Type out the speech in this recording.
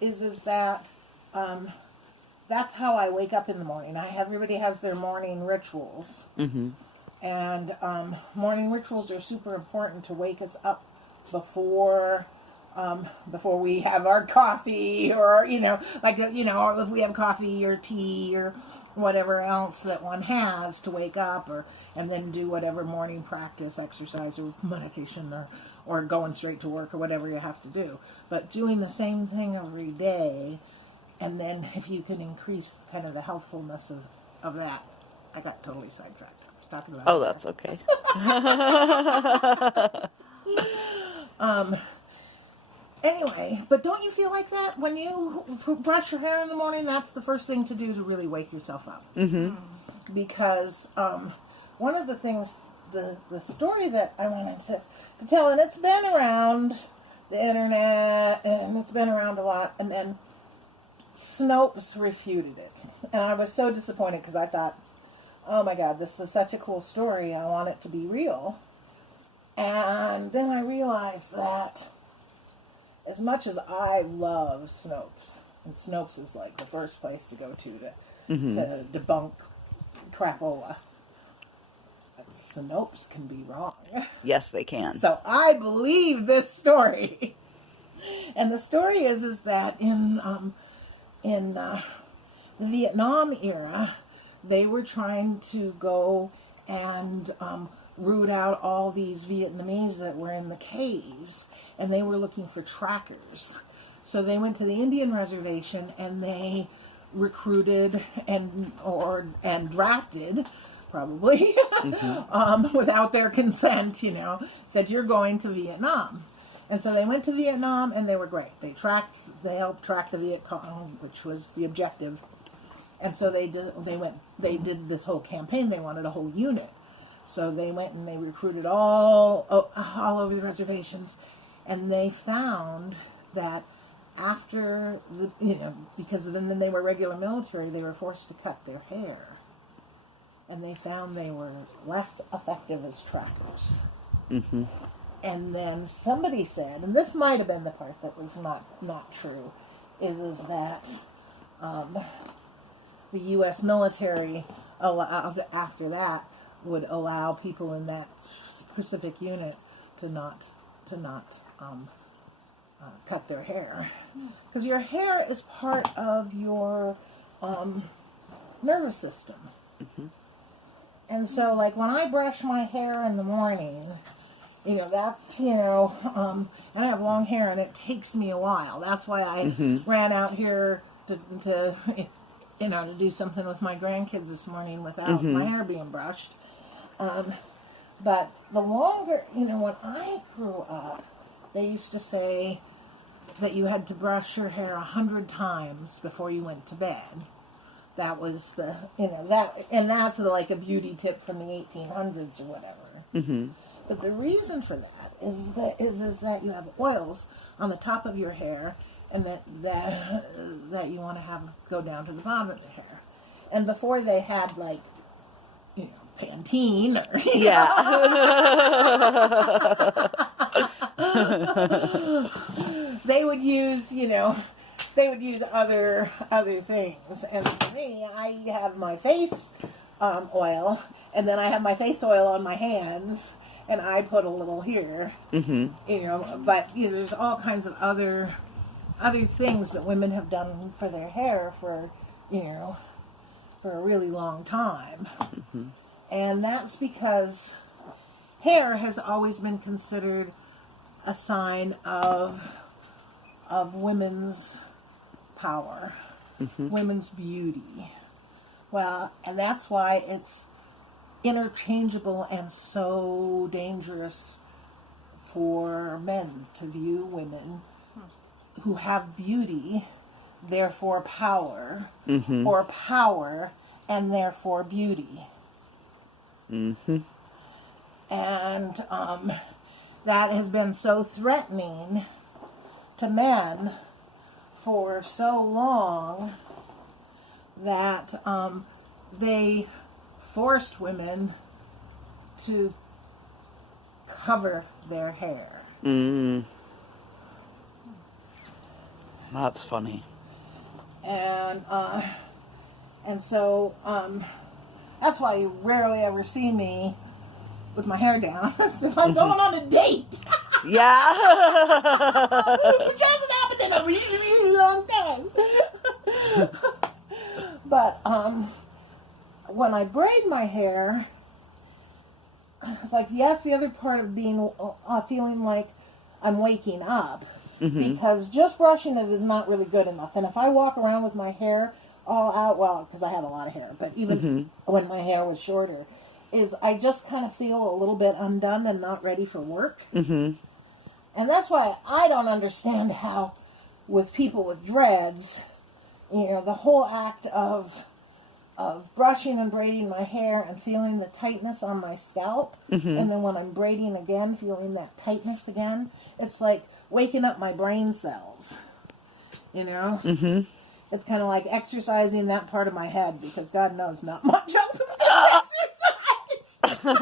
is that that's how I wake up in the morning. Everybody has their morning rituals. Mm-hmm. And morning rituals are super important to wake us up before we have our coffee, or or if we have coffee or tea or whatever else that one has to wake up, and then do whatever morning practice, exercise or meditation, or going straight to work or whatever you have to do. But doing the same thing every day, and then if you can increase kind of the healthfulness of that. I got totally sidetracked. Talking about Oh, that's okay. Anyway, but don't you feel like that when you brush your hair in the morning? That's the first thing to do to really wake yourself up. Mm-hmm. Because one of the things, the story that I wanted to tell, and it's been around the internet, and it's been around a lot, and then Snopes refuted it. And I was so disappointed because I thought, oh my God, this is such a cool story. I want it to be real. And then I realized that as much as I love Snopes, and Snopes is like the first place to go to debunk crapola, but Snopes can be wrong. Yes, they can. So I believe this story. And the story is that in the Vietnam era, they were trying to go and root out all these Vietnamese that were in the caves, and they were looking for trackers. So they went to the Indian reservation, and they recruited and drafted, probably, without their consent, said, you're going to Vietnam. And so they went to Vietnam, and they were great. They helped track the Vietcong, which was the objective. And so they did this whole campaign. They wanted a whole unit. So they went and they recruited all over the reservations. And they found that after because then they were regular military, they were forced to cut their hair. And they found they were less effective as trackers. Mm-hmm. And then somebody said, and this might have been the part that was not true, is that the U.S. military after that would allow people in that specific unit to not cut their hair, because your hair is part of your nervous system. Mm-hmm. And so, like when I brush my hair in the morning, that's and I have long hair, and it takes me a while. That's why I ran out here to do something with my grandkids this morning without my hair being brushed. But the longer, when I grew up, they used to say that you had to brush your hair 100 times before you went to bed. That was that's like a beauty tip from the 1800s or whatever. Mm-hmm. But the reason for that is that you have oils on the top of your hair, and that you want to have go down to the bottom of the hair. And before they had Pantene or they would use other things. And for me, I have my face oil, and then I have my face oil on my hands, and I put a little here. Mm-hmm. But there's all kinds of other things that women have done for their hair for a really long time. Mm-hmm. And that's because hair has always been considered a sign of women's power, women's beauty. Well, and that's why it's interchangeable and so dangerous for men to view women who have beauty, therefore power, or power and therefore beauty. Mm-hmm. And that has been so threatening to men for so long that they forced women to cover their hair. Mm. That's funny. And so that's why you rarely ever see me with my hair down. If I'm going on a date. Yeah. Which hasn't happened in a really, really long time. But when I braid my hair, it's like, yes, the other part of being feeling like I'm waking up, because just brushing it is not really good enough. And if I walk around with my hair all out, well, because I have a lot of hair, but even when my hair was shorter, is I just kind of feel a little bit undone and not ready for work. And that's why I don't understand how, with people with dreads, you know, the whole act of brushing and braiding my hair and feeling the tightness on my scalp, and then when I'm braiding again, feeling that tightness again, it's like waking up my brain cells, you know? It's kind of like exercising that part of my head, because God knows not much else is going to exercise.